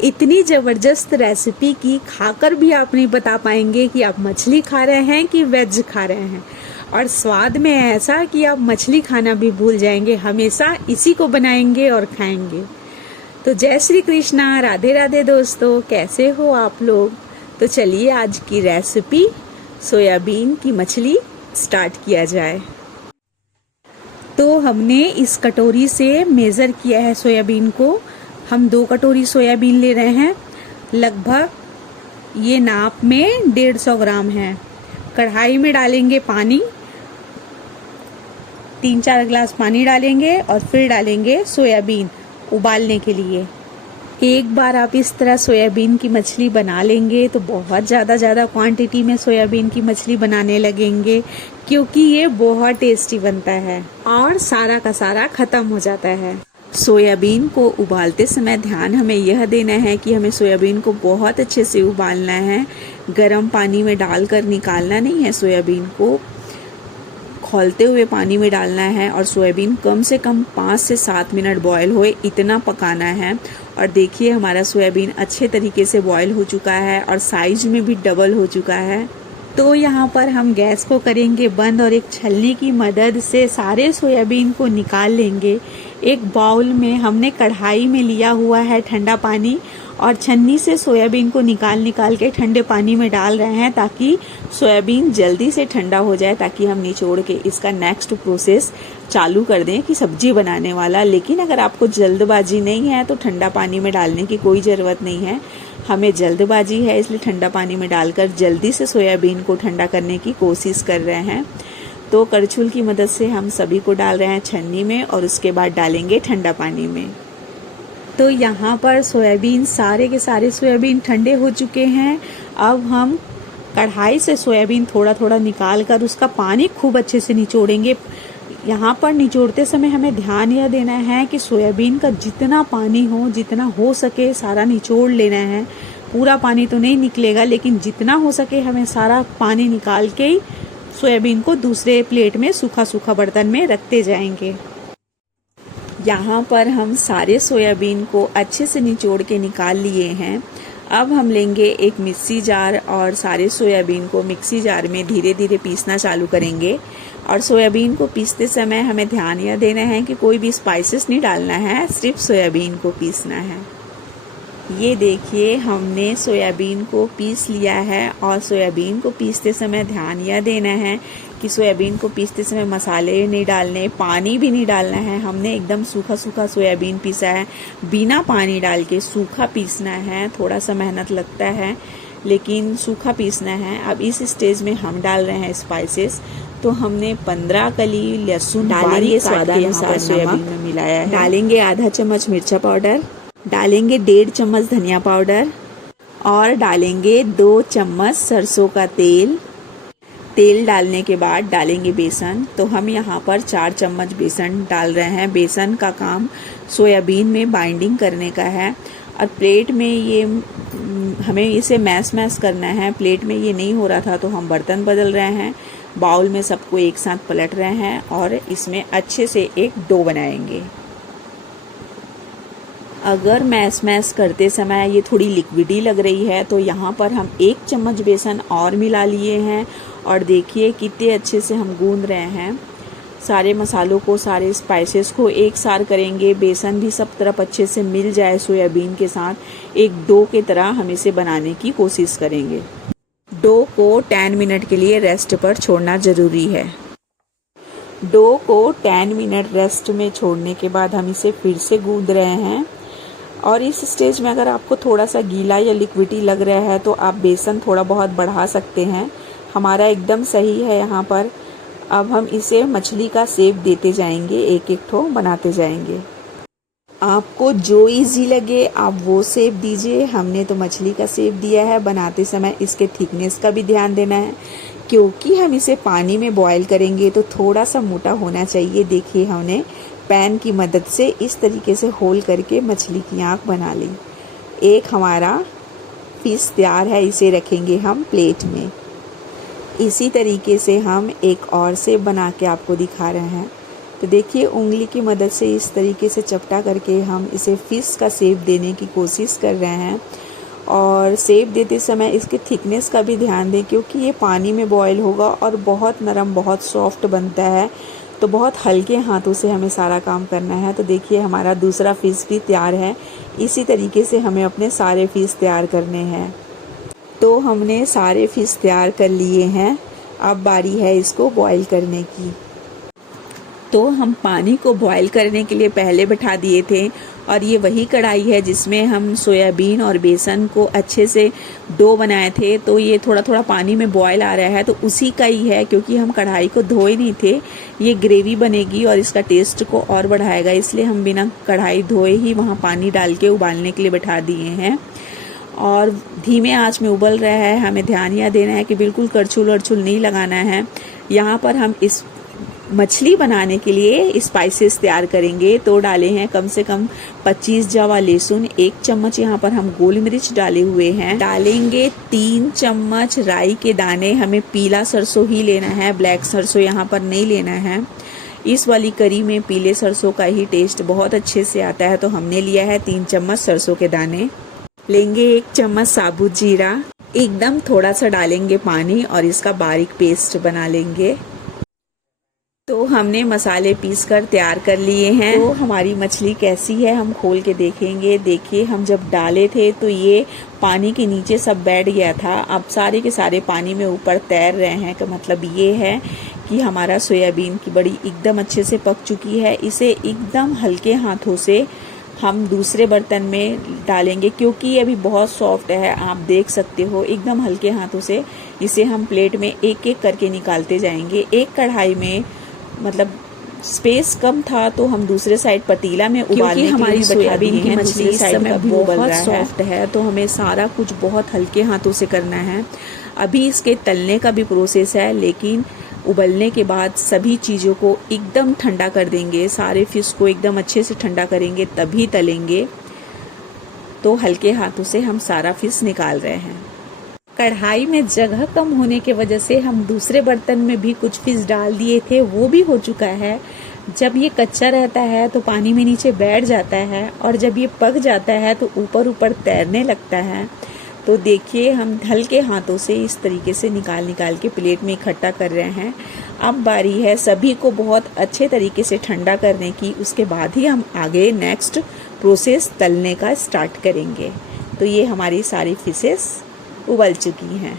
इतनी ज़बरदस्त रेसिपी की खाकर भी आप नहीं बता पाएंगे कि आप मछली खा रहे हैं कि वेज खा रहे हैं। और स्वाद में ऐसा कि आप मछली खाना भी भूल जाएंगे, हमेशा इसी को बनाएंगे और खाएंगे। तो जय श्री कृष्णा, राधे राधे दोस्तों, कैसे हो आप लोग। तो चलिए आज की रेसिपी सोयाबीन की मछली स्टार्ट किया जाए। तो हमने इस कटोरी से मेज़र किया है सोयाबीन को। हम 2 कटोरी सोयाबीन ले रहे हैं, लगभग ये नाप में 150 ग्राम है। कढ़ाई में डालेंगे पानी, 3-4 गिलास पानी डालेंगे और फिर डालेंगे सोयाबीन उबालने के लिए। एक बार आप इस तरह सोयाबीन की मछली बना लेंगे तो बहुत ज़्यादा क्वांटिटी में सोयाबीन की मछली बनाने लगेंगे, क्योंकि ये बहुत टेस्टी बनता है और सारा का सारा ख़त्म हो जाता है। सोयाबीन को उबालते समय ध्यान हमें यह देना है कि हमें सोयाबीन को बहुत अच्छे से उबालना है। गर्म पानी में डालकर निकालना नहीं है, सोयाबीन को खौलते हुए पानी में डालना है और सोयाबीन कम से कम 5 से 7 मिनट बॉयल होए इतना पकाना है। और देखिए हमारा सोयाबीन अच्छे तरीके से बॉयल हो चुका है और साइज में भी डबल हो चुका है। तो यहाँ पर हम गैस को करेंगे बंद और एक छलनी की मदद से सारे सोयाबीन को निकाल लेंगे। एक बाउल में हमने कढ़ाई में लिया हुआ है ठंडा पानी और छन्नी से सोयाबीन को निकाल के ठंडे पानी में डाल रहे हैं, ताकि सोयाबीन जल्दी से ठंडा हो जाए, ताकि हम निचोड़ के इसका नेक्स्ट प्रोसेस चालू कर दें कि सब्जी बनाने वाला। लेकिन अगर आपको जल्दबाजी नहीं है तो ठंडा पानी में डालने की कोई ज़रूरत नहीं है। हमें जल्दबाजी है, इसलिए ठंडा पानी में डालकर जल्दी से सोयाबीन को ठंडा करने की कोशिश कर रहे हैं। तो करछुल की मदद से हम सभी को डाल रहे हैं छन्नी में और उसके बाद डालेंगे ठंडा पानी में। तो यहाँ पर सोयाबीन, सारे के सारे सोयाबीन ठंडे हो चुके हैं। अब हम कढ़ाई से सोयाबीन थोड़ा थोड़ा निकाल कर उसका पानी खूब अच्छे से निचोड़ेंगे। यहाँ पर निचोड़ते समय हमें ध्यान यह देना है कि सोयाबीन का जितना पानी हो, जितना हो सके सारा निचोड़ लेना है। पूरा पानी तो नहीं निकलेगा, लेकिन जितना हो सके हमें सारा पानी निकाल के ही सोयाबीन को दूसरे प्लेट में सूखा बर्तन में रखते जाएंगे। यहाँ पर हम सारे सोयाबीन को अच्छे से निचोड़ के निकाल लिए हैं। अब हम लेंगे एक मिक्सी जार और सारे सोयाबीन को मिक्सी जार में धीरे धीरे पीसना चालू करेंगे। और सोयाबीन को पीसते समय हमें ध्यान यह देना है कि कोई भी स्पाइसेस नहीं डालना है, सिर्फ सोयाबीन को पीसना है। ये देखिए हमने सोयाबीन को पीस लिया है और सोयाबीन को पीसते समय ध्यान यह देना है कि सोयाबीन को पीसते समय मसाले नहीं डालने, पानी भी नहीं डालना है। हमने एकदम सूखा सोयाबीन पीसा है, बिना पानी डाल के सूखा पीसना है। थोड़ा सा मेहनत लगता है लेकिन सूखा पीसना है। अब इस स्टेज में हम डाल रहे हैं स्पाइसेस। तो हमने 15 कली लहसुन डालेंगे, स्वादानुसार सोयाबीन में मिलाया है। डालेंगे आधा चम्मच मिर्चा पाउडर, डालेंगे 1.5 चम्मच धनिया पाउडर और डालेंगे 2 चम्मच सरसों का तेल। तेल डालने के बाद डालेंगे बेसन। तो हम यहाँ पर 4 चम्मच बेसन डाल रहे हैं। बेसन का काम सोयाबीन में बाइंडिंग करने का है और प्लेट में ये हमें इसे मैश करना है। प्लेट में ये नहीं हो रहा था तो हम बर्तन बदल रहे हैं, बाउल में सबको एक साथ पलट रहे हैं और इसमें अच्छे से एक डो बनाएंगे। अगर मैश करते समय ये थोड़ी लिक्विडी लग रही है तो यहाँ पर हम 1 चम्मच बेसन और मिला लिए हैं और देखिए कितने अच्छे से हम गूंद रहे हैं। सारे मसालों को, सारे स्पाइसेस को एक साथ करेंगे। बेसन भी सब तरफ अच्छे से मिल जाए सोयाबीन के साथ। एक डो के तरह हम इसे बनाने की कोशिश करेंगे। डो को 10 मिनट के लिए रेस्ट पर छोड़ना ज़रूरी है। डो को 10 मिनट रेस्ट में छोड़ने के बाद हम इसे फिर से गूंद रहे हैं। और इस स्टेज में अगर आपको थोड़ा सा गीला या लिक्विडी लग रहा है तो आप बेसन थोड़ा बहुत बढ़ा सकते हैं। हमारा एकदम सही है यहाँ पर। अब हम इसे मछली का शेप देते जाएंगे, एक एक ठो बनाते जाएंगे। आपको जो इजी लगे आप वो शेप दीजिए। हमने तो मछली का शेप दिया है। बनाते समय इसके थिकनेस का भी ध्यान देना है, क्योंकि हम इसे पानी में बॉयल करेंगे तो थोड़ा सा मोटा होना चाहिए। देखिए हमने पैन की मदद से इस तरीके से होल करके मछली की आँख बना ली। एक हमारा पीस तैयार है, इसे रखेंगे हम प्लेट में। इसी तरीके से हम एक और शेप बना के आपको दिखा रहे हैं। तो देखिए उंगली की मदद से इस तरीके से चपटा करके हम इसे फिश का शेप देने की कोशिश कर रहे हैं। और शेप देते समय इसके थिकनेस का भी ध्यान दें, क्योंकि ये पानी में बॉयल होगा और बहुत नरम बहुत सॉफ्ट बनता है, तो बहुत हल्के हाथों से हमें सारा काम करना है। तो देखिए हमारा दूसरा फिश भी तैयार है। इसी तरीके से हमें अपने सारे फिश तैयार करने हैं। तो हमने सारे फिश तैयार कर लिए हैं, अब बारी है इसको बॉईल करने की। तो हम पानी को बॉईल करने के लिए पहले बैठा दिए थे, और ये वही कढ़ाई है जिसमें हम सोयाबीन और बेसन को अच्छे से डो बनाए थे। तो ये थोड़ा थोड़ा पानी में बॉयल आ रहा है, तो उसी का ही है, क्योंकि हम कढ़ाई को धोए नहीं थे। ये ग्रेवी बनेगी और इसका टेस्ट को और बढ़ाएगा, इसलिए हम बिना कढ़ाई धोए ही वहाँ पानी डाल के उबालने के लिए बैठा दिए हैं। और धीमे आंच में उबल रहा है। हमें ध्यान यह देना है कि बिल्कुल करछुल वरछुल नहीं लगाना है। यहाँ पर हम इस मछली बनाने के लिए स्पाइसेस तैयार करेंगे। तो डाले हैं कम से कम 25 जवा लहसुन, 1 चम्मच यहाँ पर हम गोल मिर्च डाले हुए हैं। डालेंगे 3 चम्मच राई के दाने। हमें पीला सरसों ही लेना है, ब्लैक सरसों यहाँ पर नहीं लेना है। इस वाली करी में पीले सरसों का ही टेस्ट बहुत अच्छे से आता है, तो हमने लिया है 3 चम्मच सरसों के दाने। लेंगे 1 चम्मच साबुत जीरा, एकदम थोड़ा सा डालेंगे पानी और इसका बारीक पेस्ट बना लेंगे। तो हमने मसाले पीस कर तैयार कर लिए हैं। तो हमारी मछली कैसी है हम खोल के देखेंगे। देखिए हम जब डाले थे तो ये पानी के नीचे सब बैठ गया था, अब सारे के सारे पानी में ऊपर तैर रहे हैं। का मतलब ये है कि हमारा सोयाबीन की बड़ी एकदम अच्छे से पक चुकी है। इसे एकदम हल्के हाथों से हम दूसरे बर्तन में डालेंगे, क्योंकि ये अभी बहुत सॉफ्ट है, आप देख सकते हो। एकदम हल्के हाथों से इसे हम प्लेट में एक एक करके निकालते जाएंगे। एक कढ़ाई में मतलब स्पेस कम था, तो हम दूसरे साइड पतीला में उबालने के लिए हमारी सोयाबीन की मछली इस समय बहुत सॉफ्ट है, तो हमें सारा कुछ बहुत हल्के हाथों से करना है। अभी इसके तलने का भी प्रोसेस है, लेकिन उबलने के बाद सभी चीज़ों को एकदम ठंडा कर देंगे। सारे फिश को एकदम अच्छे से ठंडा करेंगे तभी तलेंगे। तो हल्के हाथों से हम सारा फिश निकाल रहे हैं। कढ़ाई में जगह कम होने के वजह से हम दूसरे बर्तन में भी कुछ फिश डाल दिए थे, वो भी हो चुका है। जब ये कच्चा रहता है तो पानी में नीचे बैठ जाता है, और जब ये पक जाता है तो ऊपर ऊपर तैरने लगता है। तो देखिए हम हल्के हाथों से इस तरीके से निकाल निकाल के प्लेट में इकट्ठा कर रहे हैं। अब बारी है सभी को बहुत अच्छे तरीके से ठंडा करने की, उसके बाद ही हम आगे नेक्स्ट प्रोसेस तलने का स्टार्ट करेंगे। तो ये हमारी सारी फिशेस उबल चुकी हैं।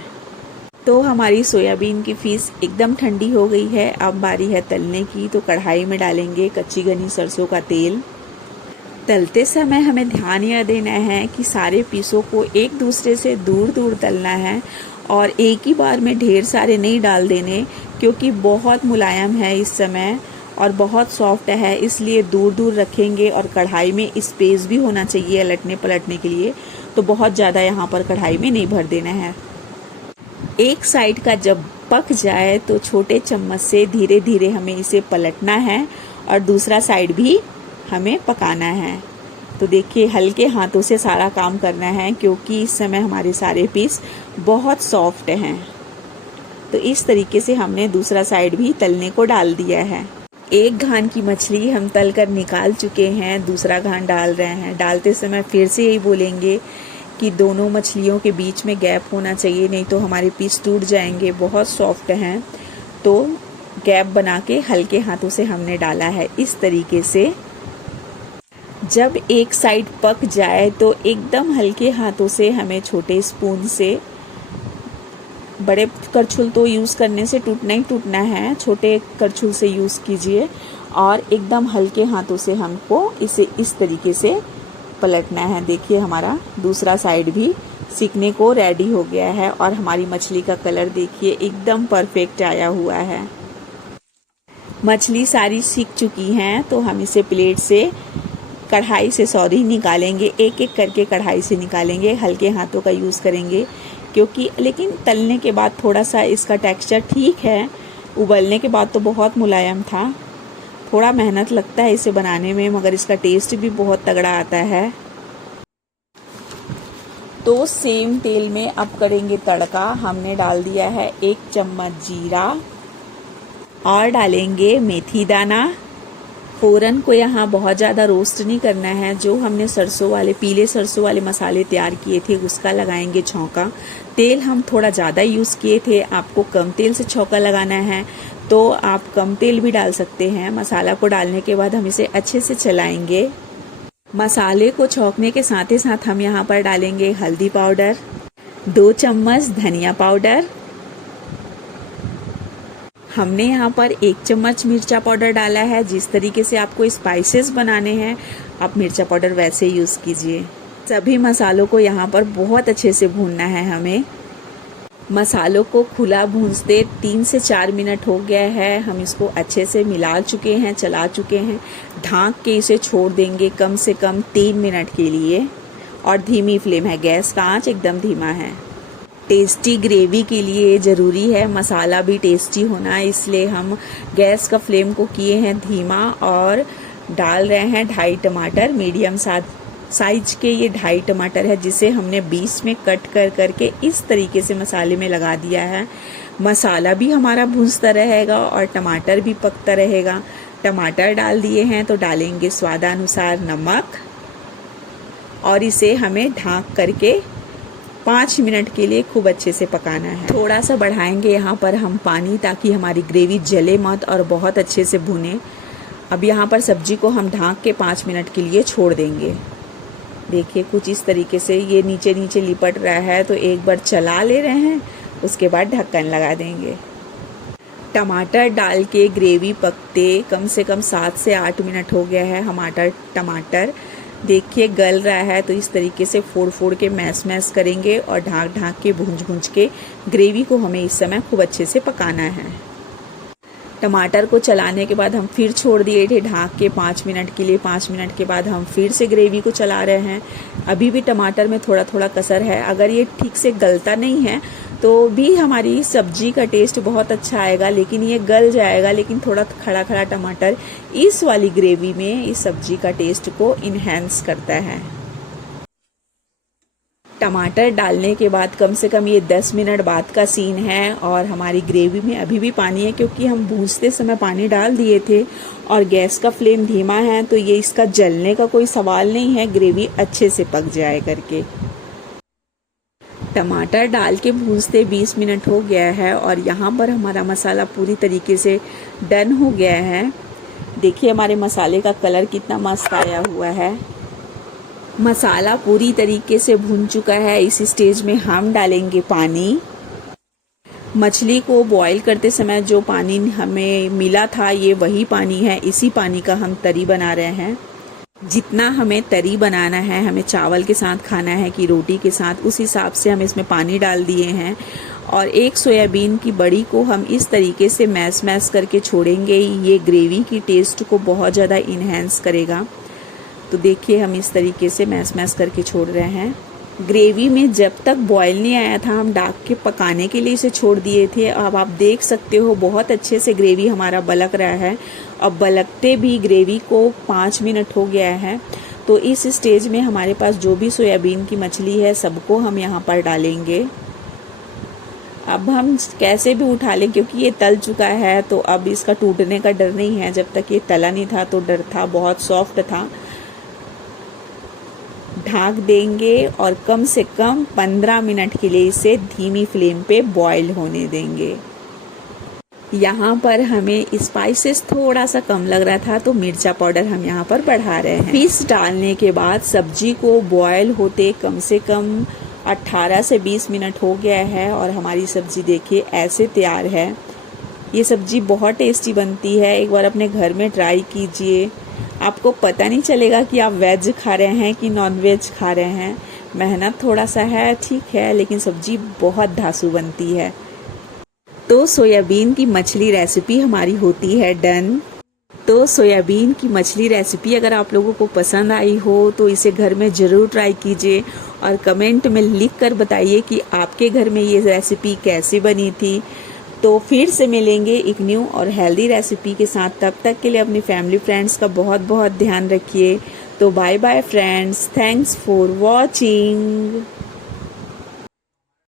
तो हमारी सोयाबीन की फिश एकदम ठंडी हो गई है। अब बारी है तलने की। तो कढ़ाई में डालेंगे कच्ची घनी सरसों का तेल। तलते समय हमें ध्यान यह देना है कि सारे पीसों को एक दूसरे से दूर दूर तलना है, और एक ही बार में ढेर सारे नहीं डाल देने, क्योंकि बहुत मुलायम है इस समय और बहुत सॉफ्ट है, इसलिए दूर दूर रखेंगे। और कढ़ाई में स्पेस भी होना चाहिए पलटने पलटने के लिए, तो बहुत ज़्यादा यहाँ पर कढ़ाई में नहीं भर देना है। एक साइड का जब पक जाए तो छोटे चम्मच से धीरे धीरे हमें इसे पलटना है, और दूसरा साइड भी हमें पकाना है। तो देखिए हल्के हाथों से सारा काम करना है, क्योंकि इस समय हमारे सारे पीस बहुत सॉफ्ट हैं। तो इस तरीके से हमने दूसरा साइड भी तलने को डाल दिया है। एक घान की मछली हम तल कर निकाल चुके हैं, दूसरा घान डाल रहे हैं। डालते समय फिर से यही बोलेंगे कि दोनों मछलियों के बीच में गैप होना चाहिए, नहीं तो हमारे पीस टूट जाएंगे, बहुत सॉफ्ट हैं। तो गैप बना के हल्के हाथों से हमने डाला है इस तरीके से। जब एक साइड पक जाए तो एकदम हल्के हाथों से हमें छोटे स्पून से, बड़े करछुल तो यूज़ करने से टूटना ही टूटना है, छोटे करछुल से यूज़ कीजिए, और एकदम हल्के हाथों से हमको इसे इस तरीके से पलटना है। देखिए हमारा दूसरा साइड भी सीखने को रेडी हो गया है, और हमारी मछली का कलर देखिए एकदम परफेक्ट आया हुआ है। मछली सारी सीख चुकी हैं, तो हम इसे प्लेट से कढ़ाई से निकालेंगे, एक एक करके कढ़ाई से निकालेंगे, हल्के हाथों का यूज़ करेंगे, क्योंकि लेकिन तलने के बाद थोड़ा सा इसका टेक्सचर ठीक है, उबलने के बाद तो बहुत मुलायम था। थोड़ा मेहनत लगता है इसे बनाने में, मगर इसका टेस्ट भी बहुत तगड़ा आता है। तो सेम तेल में अब करेंगे तड़का। हमने डाल दिया है 1 चम्मच जीरा, और डालेंगे मेथी दाना, फ़ोरन को यहाँ बहुत ज़्यादा रोस्ट नहीं करना है। जो हमने सरसों वाले पीले सरसों वाले मसाले तैयार किए थे उसका लगाएंगे छौंका। तेल हम थोड़ा ज़्यादा यूज़ किए थे, आपको कम तेल से छौंका लगाना है तो आप कम तेल भी डाल सकते हैं। मसाला को डालने के बाद हम इसे अच्छे से चलाएंगे। मसाले को छौंकने के साथ ही साथ हम यहाँ पर डालेंगे हल्दी पाउडर, 2 चम्मच धनिया पाउडर, हमने यहाँ पर 1 चम्मच मिर्चा पाउडर डाला है। जिस तरीके से आपको स्पाइसेस बनाने हैं आप मिर्चा पाउडर वैसे यूज़ कीजिए। सभी मसालों को यहाँ पर बहुत अच्छे से भूनना है हमें। मसालों को खुला भूनते 3 से 4 मिनट हो गया है। हम इसको अच्छे से मिला चुके हैं, चला चुके हैं। ढाँक के इसे छोड़ देंगे कम से कम 3 मिनट के लिए और धीमी फ्लेम है, गैस का आंच एकदम धीमा है। टेस्टी ग्रेवी के लिए ज़रूरी है मसाला भी टेस्टी होना, इसलिए हम गैस का फ्लेम को किए हैं धीमा और डाल रहे हैं 2.5 टमाटर। मीडियम साइज के ये 2.5 टमाटर है जिसे हमने 20 में कट करके इस तरीके से मसाले में लगा दिया है। मसाला भी हमारा भूनता रहेगा और टमाटर भी पकता रहेगा। टमाटर डाल दिए हैं तो डालेंगे स्वादानुसार नमक और इसे हमें ढाँक करके 5 मिनट के लिए खूब अच्छे से पकाना है। थोड़ा सा बढ़ाएंगे यहाँ पर हम पानी ताकि हमारी ग्रेवी जले मत और बहुत अच्छे से भुने। अब यहाँ पर सब्जी को हम ढाँक के 5 मिनट के लिए छोड़ देंगे। देखिए कुछ इस तरीके से ये नीचे नीचे लिपट रहा है तो एक बार चला ले रहे हैं, उसके बाद ढक्कन लगा देंगे। टमाटर डाल के ग्रेवी पकते कम से कम 7 से 8 मिनट हो गया है। टमाटर देखिए गल रहा है तो इस तरीके से फोड़ के मैश करेंगे और ढाँक के भूंज के ग्रेवी को हमें इस समय खूब अच्छे से पकाना है। टमाटर को चलाने के बाद हम फिर छोड़ दिए थे ढाँक के 5 मिनट के लिए। 5 मिनट के बाद हम फिर से ग्रेवी को चला रहे हैं। अभी भी टमाटर में थोड़ा कसर है, अगर ये ठीक से गलता नहीं है तो भी हमारी सब्जी का टेस्ट बहुत अच्छा आएगा, लेकिन ये गल जाएगा। लेकिन थोड़ा खड़ा टमाटर इस वाली ग्रेवी में इस सब्जी का टेस्ट को इन्हेंस करता है। टमाटर डालने के बाद कम से कम ये 10 मिनट बाद का सीन है और हमारी ग्रेवी में अभी भी पानी है क्योंकि हम भूनते समय पानी डाल दिए थे और गैस का फ्लेम धीमा है तो ये इसका जलने का कोई सवाल नहीं है, ग्रेवी अच्छे से पक जाए करके। टमाटर डाल के भूनते 20 मिनट हो गया है और यहाँ पर हमारा मसाला पूरी तरीके से डन हो गया है। देखिए हमारे मसाले का कलर कितना मस्त आया हुआ है। मसाला पूरी तरीके से भून चुका है। इस स्टेज में हम डालेंगे पानी। मछली को बॉईल करते समय जो पानी हमें मिला था ये वही पानी है, इसी पानी का हम तरी बना रहे हैं। जितना हमें तरी बनाना है, हमें चावल के साथ खाना है कि रोटी के साथ, उस हिसाब से हम इसमें पानी डाल दिए हैं। और एक सोयाबीन की बड़ी को हम इस तरीके से मैश करके छोड़ेंगे। ये ग्रेवी की टेस्ट को बहुत ज़्यादा इन्हेंस करेगा। तो देखिए हम इस तरीके से मैश करके छोड़ रहे हैं। ग्रेवी में जब तक बॉयल नहीं आया था हम ढक के पकाने के लिए इसे छोड़ दिए थे। अब आप देख सकते हो बहुत अच्छे से ग्रेवी हमारा बलक रहा है। अब बलकते भी ग्रेवी को 5 मिनट हो गया है। तो इस स्टेज में हमारे पास जो भी सोयाबीन की मछली है सबको हम यहाँ पर डालेंगे। अब हम कैसे भी उठा लें क्योंकि ये तल चुका है तो अब इसका टूटने का डर नहीं है। जब तक ये तला नहीं था तो डर था, बहुत सॉफ्ट था। ढक देंगे और कम से कम 15 मिनट के लिए इसे धीमी फ्लेम पे बॉईल होने देंगे। यहाँ पर हमें स्पाइसेस थोड़ा सा कम लग रहा था तो मिर्चा पाउडर हम यहाँ पर बढ़ा रहे हैं। फिश डालने के बाद सब्जी को बॉईल होते कम से कम 18 से 20 मिनट हो गया है और हमारी सब्जी देखिए ऐसे तैयार है। ये सब्जी बहुत टेस्टी बनती है, एक बार अपने घर में ट्राई कीजिए। आपको पता नहीं चलेगा कि आप वेज खा रहे हैं कि नॉन वेज खा रहे हैं। मेहनत थोड़ा सा है, ठीक है, लेकिन सब्जी बहुत धांसू बनती है। तो सोयाबीन की मछली रेसिपी हमारी होती है डन। तो सोयाबीन की मछली रेसिपी अगर आप लोगों को पसंद आई हो तो इसे घर में ज़रूर ट्राई कीजिए और कमेंट में लिख कर बताइए कि आपके घर में ये रेसिपी कैसी बनी थी। तो फिर से मिलेंगे एक न्यू और हेल्दी रेसिपी के साथ। तब तक के लिए अपनी फैमिली फ्रेंड्स का बहुत बहुत ध्यान रखिए। तो bye bye friends, thanks for watching.